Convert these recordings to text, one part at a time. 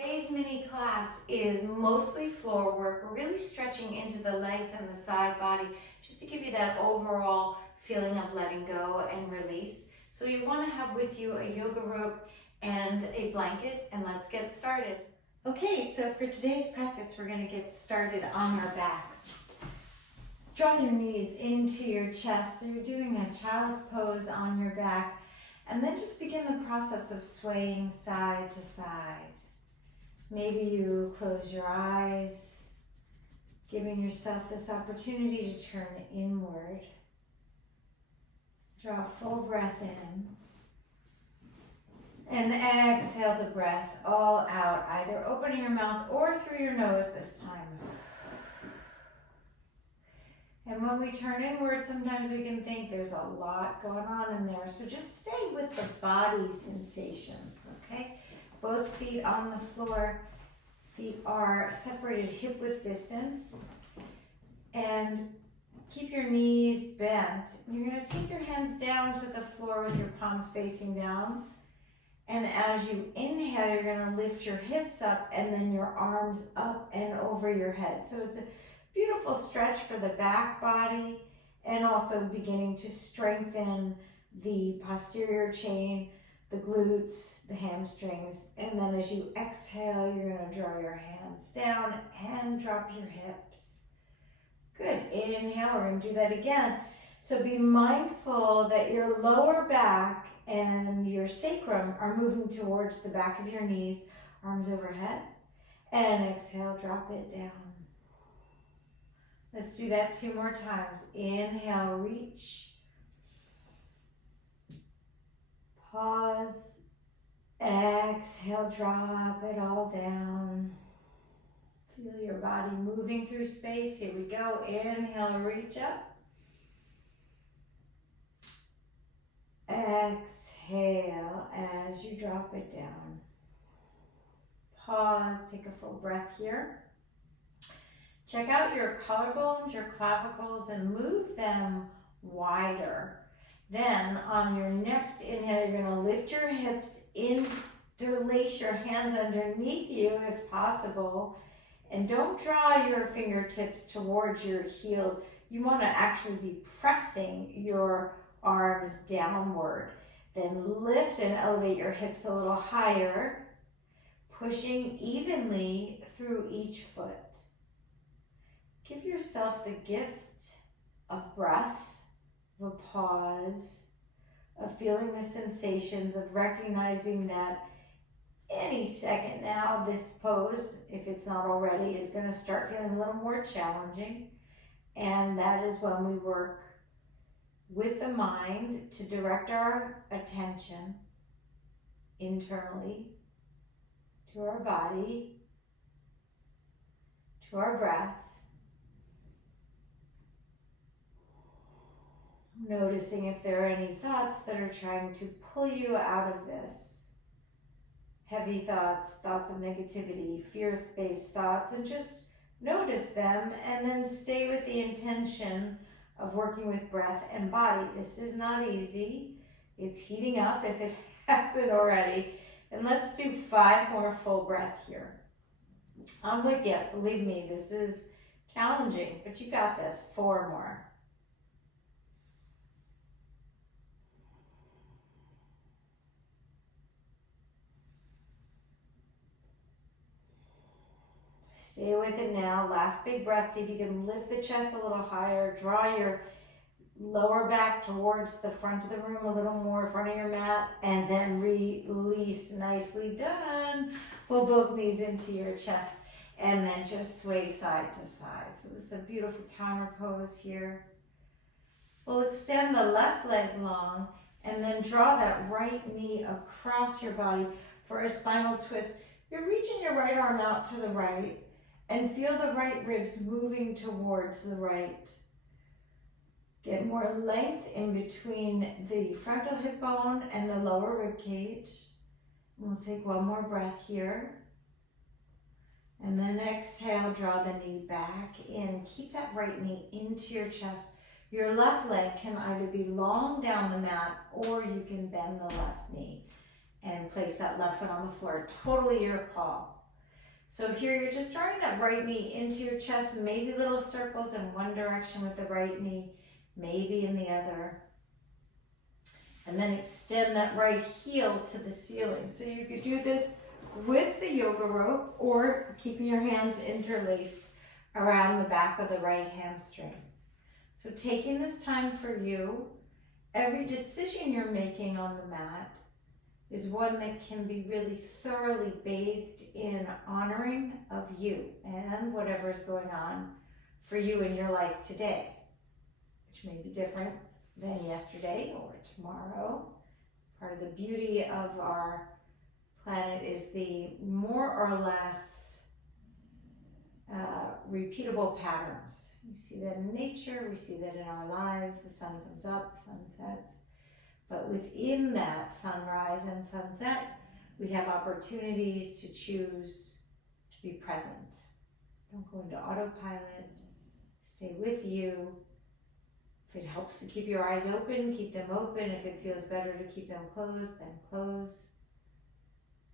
Today's mini class is mostly floor work. We're really stretching into the legs and the side body just to give you that overall feeling of letting go and release. So you want to have with you a yoga rope and a blanket, and let's get started. Okay, so for today's practice, we're going to get started on our backs. Draw your knees into your chest. So you're doing a child's pose on your back, and then just begin the process of swaying side to side. Maybe you close your eyes, giving yourself this opportunity to turn inward. Draw a full breath in. And exhale the breath all out, either opening your mouth or through your nose this time. And when we turn inward, sometimes we can think there's a lot going on in there. So just stay with the body sensations, okay? Both feet on the floor. Feet are separated hip width distance. And keep your knees bent. You're going to take your hands down to the floor with your palms facing down. And as you inhale, you're going to lift your hips up and then your arms up and over your head. So it's a beautiful stretch for the back body and also beginning to strengthen the posterior chain, the glutes, the hamstrings. And then as you exhale, you're going to draw your hands down and drop your hips. Good. Inhale, we're going to do that again. So be mindful that your lower back and your sacrum are moving towards the back of your knees, arms overhead. And exhale, drop it down. Let's do that 2 more times. Inhale, reach. Pause. Exhale, drop it all down. Feel your body moving through space. Here we go. Inhale, reach up. Exhale as you drop it down. Pause, take a full breath here. Check out your collarbones, your clavicles, and move them wider. Then on your next inhale, you're going to lift your hips, interlace your hands underneath you if possible, and don't draw your fingertips towards your heels. You want to actually be pressing your arms downward. Then lift and elevate your hips a little higher, pushing evenly through each foot. Give yourself the gift of breath, of a pause, of feeling the sensations, of recognizing that any second now this pose, if it's not already, is going to start feeling a little more challenging. And that is when we work with the mind to direct our attention internally to our body, to our breath. Noticing if there are any thoughts that are trying to pull you out of this. Heavy thoughts, thoughts of negativity, fear-based thoughts, and just notice them and then stay with the intention of working with breath and body. This is not easy. It's heating up if it hasn't already. And let's do 5 more full breath here. I'm with you. Believe me, this is challenging, but you got this. 4 more. Stay with it now. Last big breath. See if you can lift the chest a little higher. Draw your lower back towards the front of the room a little more, in front of your mat, and then release. Nicely done. Pull both knees into your chest, and then just sway side to side. So this is a beautiful counter pose here. We'll extend the left leg long, and then draw that right knee across your body for a spinal twist. You're reaching your right arm out to the right, and feel the right ribs moving towards the right. Get more length in between the frontal hip bone and the lower rib cage. We'll take 1 more breath here. And then exhale, draw the knee back in. Keep that right knee into your chest. Your left leg can either be long down the mat or you can bend the left knee and place that left foot on the floor. Totally your call. So here you're just drawing that right knee into your chest, maybe little circles in one direction with the right knee, maybe in the other. And then extend that right heel to the ceiling. So you could do this with the yoga rope or keeping your hands interlaced around the back of the right hamstring. So taking this time for you, every decision you're making on the mat is one that can be really thoroughly bathed in honoring of you and whatever's going on for you in your life today, which may be different than yesterday or tomorrow. Part of the beauty of our planet is the more or less repeatable patterns. You see that in nature, we see that in our lives. The sun comes up, the sun sets. But within that sunrise and sunset, we have opportunities to choose to be present. Don't go into autopilot. Stay with you. If it helps to keep your eyes open, keep them open. If it feels better to keep them closed, then close.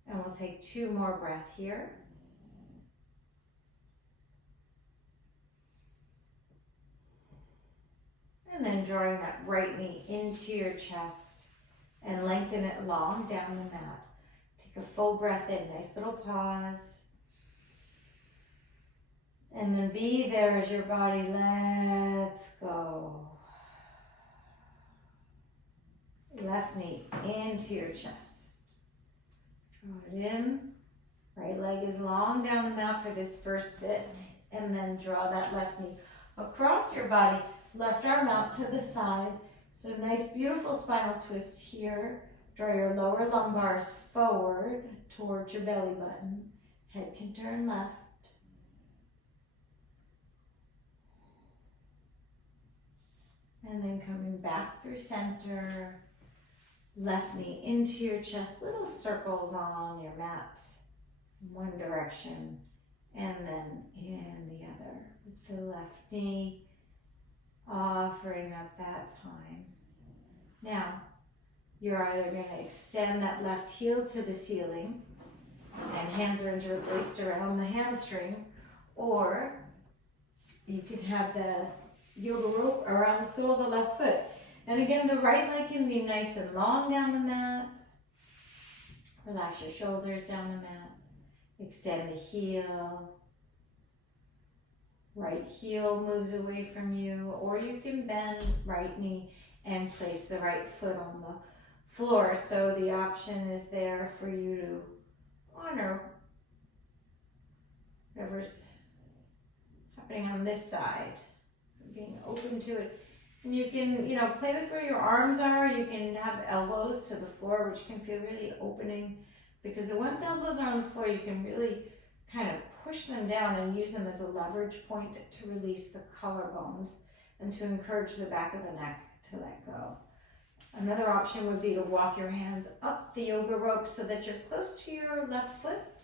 And we'll take 2 more breaths here. And then drawing that right knee into your chest and lengthen it long down the mat. Take a full breath in, nice little pause. And then be there as your body lets go. Left knee into your chest. Draw it in. Right leg is long down the mat for this first bit. And then draw that left knee across your body. Left arm out to the side. So nice, beautiful spinal twist here. Draw your lower lumbars forward towards your belly button. Head can turn left. And then coming back through center. Left knee into your chest. Little circles on your mat. In one direction. And then in the other. With the left knee. Offering up that time. Now, you're either going to extend that left heel to the ceiling and hands are interlaced around the hamstring, or you could have the yoga rope around the sole of the left foot. And again, the right leg can be nice and long down the mat. Relax your shoulders down the mat. Extend the heel. Right heel moves away from you, or you can bend right knee and place the right foot on the floor. So the option is there for you to honor whatever's happening on this side. So being open to it. And you can, play with where your arms are. You can have elbows to the floor, which can feel really opening, because once elbows are on the floor, you can really kind of push them down and use them as a leverage point to release the collarbones and to encourage the back of the neck to let go. Another option would be to walk your hands up the yoga rope so that you're close to your left foot.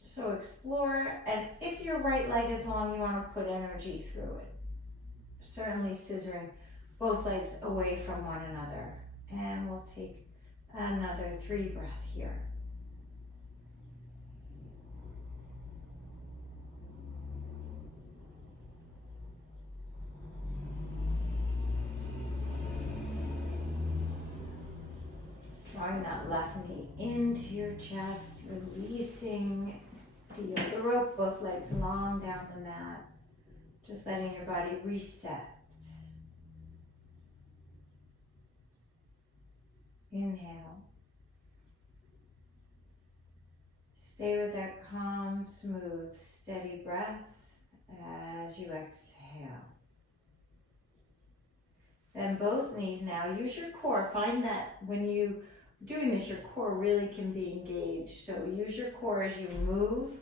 So explore, and if your right leg is long, you want to put energy through it. Certainly scissoring both legs away from one another. And we'll take another 3 breaths here. Drawing that left knee into your chest, releasing the yoga rope, both legs long down the mat. Just letting your body reset. Inhale. Stay with that calm, smooth, steady breath as you exhale. Then both knees now, use your core. Find that when you're doing this, your core really can be engaged. So use your core as you move.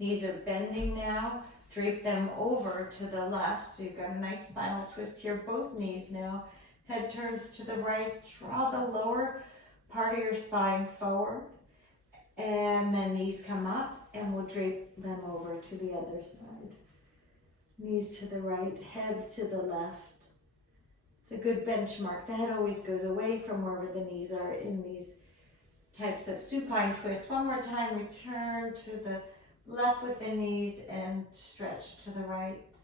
Knees are bending now. Drape them over to the left. So you've got a nice spinal twist here. Both knees now. Head turns to the right. Draw the lower part of your spine forward. And then knees come up and we'll drape them over to the other side. Knees to the right, head to the left. It's a good benchmark. The head always goes away from wherever the knees are in these types of supine twists. One more time, return to the left with the knees and stretch to the right.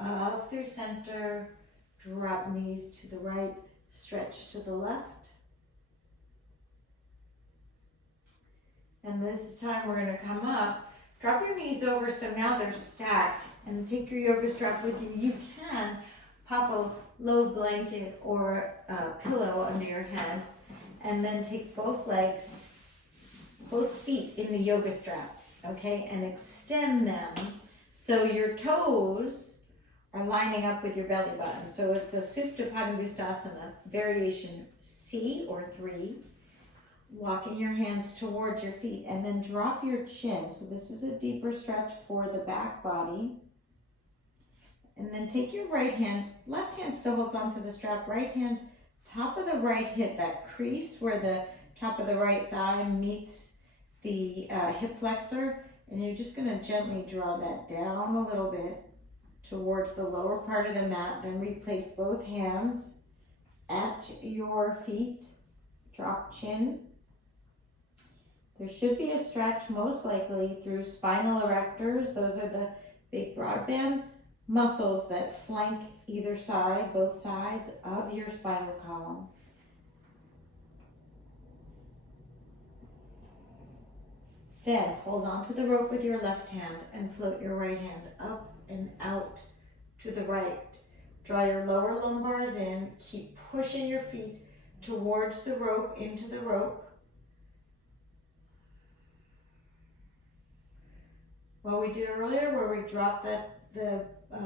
Up through center, drop knees to the right, stretch to the left. And this time we're gonna come up, drop your knees over so now they're stacked, and take your yoga strap with you. You can pop a low blanket or a pillow under your head, and then take both legs, both feet in the yoga strap, okay? And extend them so your toes are lining up with your belly button. So it's a Supta Padangusthasana, variation C or 3. Walking your hands towards your feet and then drop your chin. So this is a deeper stretch for the back body. And then take your right hand, left hand still holds onto the strap, right hand, top of the right hip, that crease where the top of the right thigh meets the hip flexor. And you're just gonna gently draw that down a little bit towards the lower part of the mat. Then replace both hands at your feet, drop chin. There should be a stretch, most likely through spinal erectors. Those are the big broadband muscles that flank either side, both sides of your spinal column. Then hold on to the rope with your left hand and float your right hand up and out to the right. Draw your lower lumbars in, keep pushing your feet towards the rope, into the rope. What we did earlier where we dropped the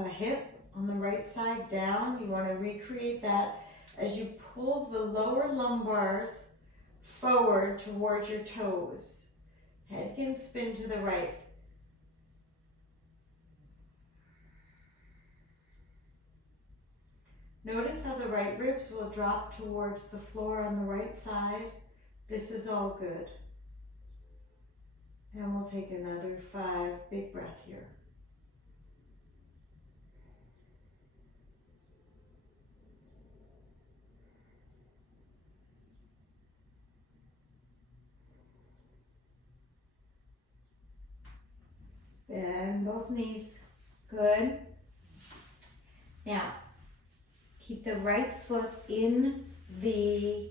hip on the right side down, you want to recreate that as you pull the lower lumbars forward towards your toes. Head can spin to the right. Notice how the right ribs will drop towards the floor on the right side. This is all good. And we'll take another 5, big breath here. Bend both knees, good. Now, keep the right foot in the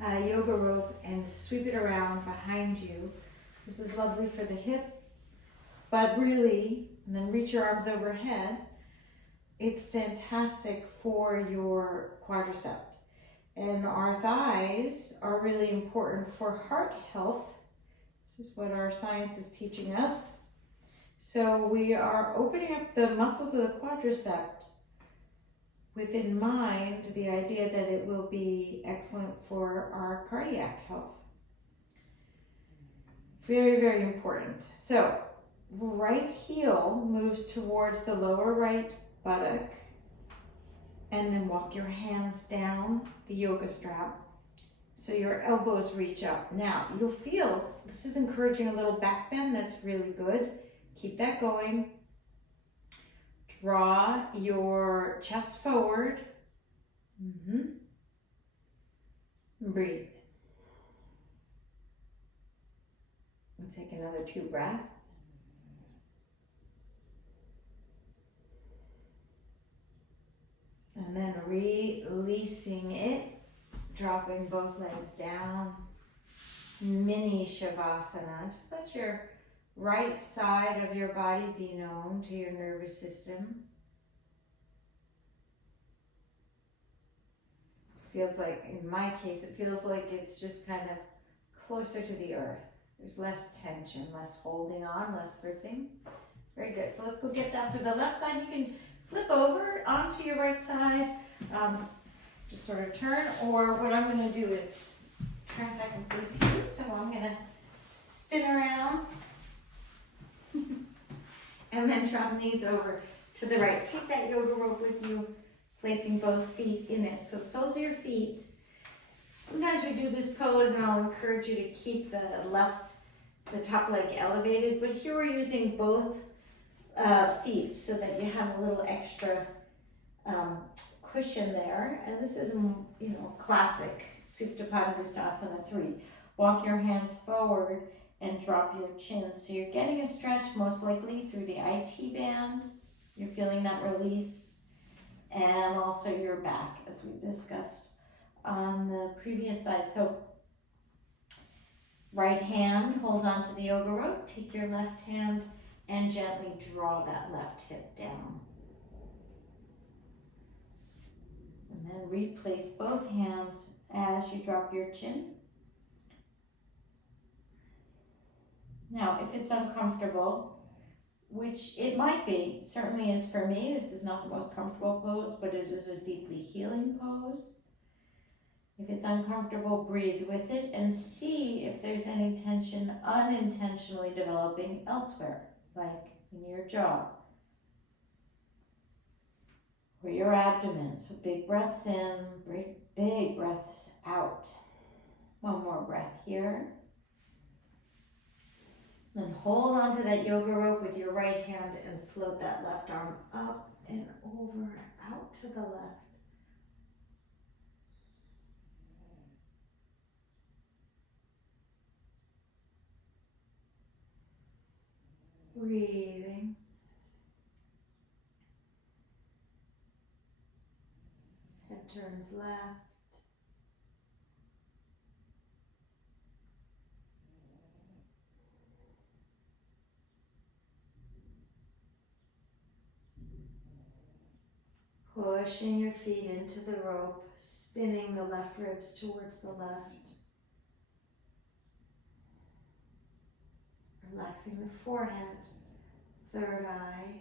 yoga rope and sweep it around behind you. This is lovely for the hip, but really, and then reach your arms overhead. It's fantastic for your quadricep. And our thighs are really important for heart health. This is what our science is teaching us. So we are opening up the muscles of the quadricep with in mind the idea that it will be excellent for our cardiac health. Very, very important. So, right heel moves towards the lower right buttock, and then walk your hands down the yoga strap so your elbows reach up. Now, you'll feel this is encouraging a little back bend. That's really good. Keep that going. Draw your chest forward. Breathe. And take another 2 breaths. And then releasing it, dropping both legs down. Mini Shavasana. Just let your right side of your body be known to your nervous system. Feels like, in my case, it feels like it's just kind of closer to the earth. There's less tension, less holding on, less gripping. Very good. So let's go get that for the left side. You can flip over onto your right side. Just sort of turn, or what I'm going to do is turn so I can face you. So I'm going to spin around and then drop knees over to the right. Take that yoga rope with you, placing both feet in it. So soles of your feet. Sometimes we do this pose and I'll encourage you to keep the top leg elevated, but here we're using both feet so that you have a little extra cushion there. And this is, classic Supta Padangusthasana 3. Walk your hands forward and drop your chin. So you're getting a stretch most likely through the IT band. You're feeling that release, and also your back, as we discussed on the previous side. So right hand holds onto the yoga rope. Take your left hand and gently draw that left hip down. And then replace both hands as you drop your chin. Now, if it's uncomfortable, which it might be, it certainly is for me, this is not the most comfortable pose, but it is a deeply healing pose. If it's uncomfortable, breathe with it and see if there's any tension unintentionally developing elsewhere, like in your jaw or your abdomen. So big breaths in, big breaths out. One more breath here. Then hold onto that yoga rope with your right hand and float that left arm up and over, out to the left. Breathing. Head turns left. Pushing your feet into the rope, spinning the left ribs towards the left. Relaxing the forehead, third eye.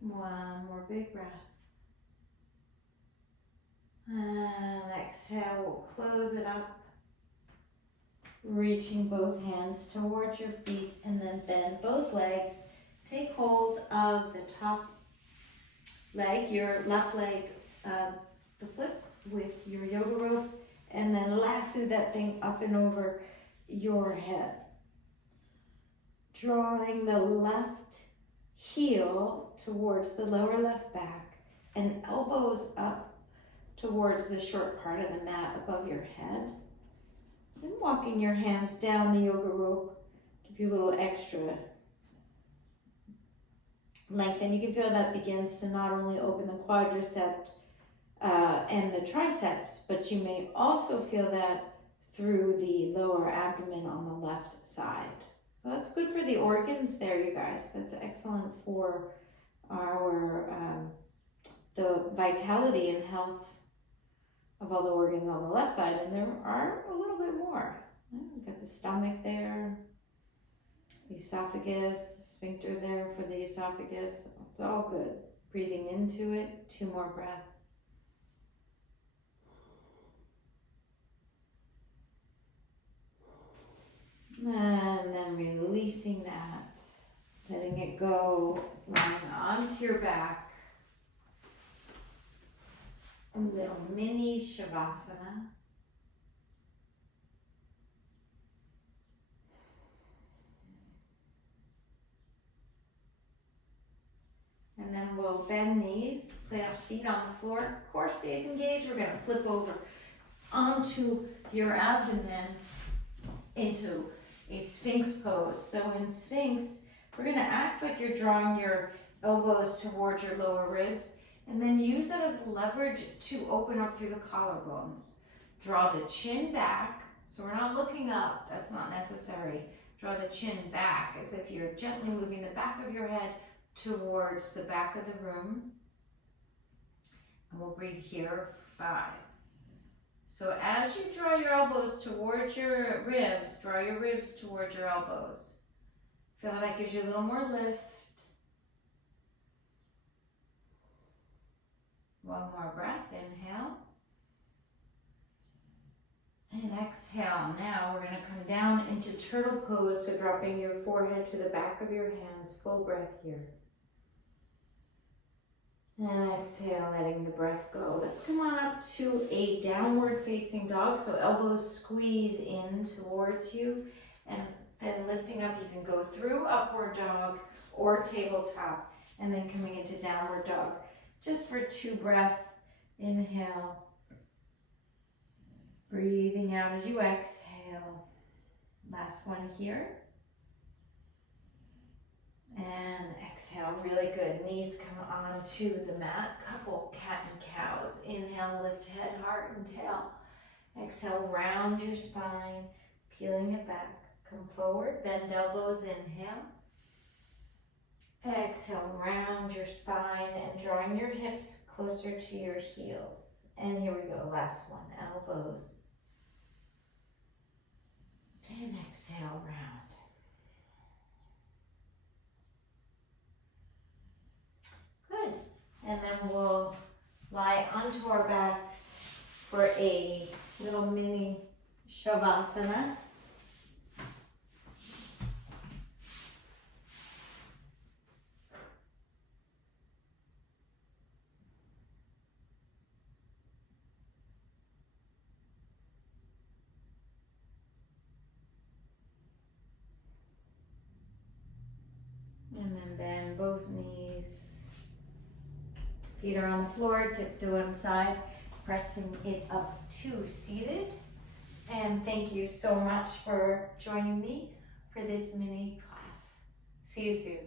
One more big breath. And exhale, we'll close it up. Reaching both hands towards your feet and then bend both legs. Take hold of the top leg, your left leg, the foot with your yoga rope, and then lasso that thing up and over your head. Drawing the left heel towards the lower left back and elbows up towards the short part of the mat above your head. And walking your hands down the yoga rope, give you a little extra length. And you can feel that begins to not only open the quadriceps and the triceps, but you may also feel that through the lower abdomen on the left side. So that's good for the organs there, you guys. That's excellent for our the vitality and health of all the organs on the left side, and there are a little bit more. We've got the stomach there, the esophagus, the sphincter there for the esophagus. It's all good. Breathing into it, 2 more breaths. And then releasing that, letting it go, lying onto your back. A little mini Shavasana. And then we'll bend knees, plant feet on the floor. Core stays engaged. We're going to flip over onto your abdomen into a Sphinx pose. So in Sphinx, we're going to act like you're drawing your elbows towards your lower ribs, and then use that as leverage to open up through the collarbones. Draw the chin back, so we're not looking up, that's not necessary. Draw the chin back as if you're gently moving the back of your head towards the back of the room. And we'll breathe here for 5. So as you draw your elbows towards your ribs, draw your ribs towards your elbows. Feel how that gives you a little more lift. One more breath, inhale. And exhale. Now we're going to come down into turtle pose, so dropping your forehead to the back of your hands. Full breath here. And exhale, letting the breath go. Let's come on up to a downward facing dog. So elbows squeeze in towards you. And Then lifting up, you can go through upward dog or tabletop, and then coming into downward dog. Just for 2 breaths, inhale. Breathing out as you exhale. Last one here. And exhale, really good. Knees come onto the mat. Couple cat and cows. Inhale, lift head, heart, and tail. Exhale, round your spine, peeling it back. Come forward, bend elbows, inhale. Exhale, round your spine and drawing your hips closer to your heels. And here we go, last one, elbows. And exhale, round. Good. And then we'll lie onto our backs for a little mini Shavasana. And then bend both knees. Feet are on the floor, tip to one side, pressing it up to seated. And thank you so much for joining me for this mini class. See you soon.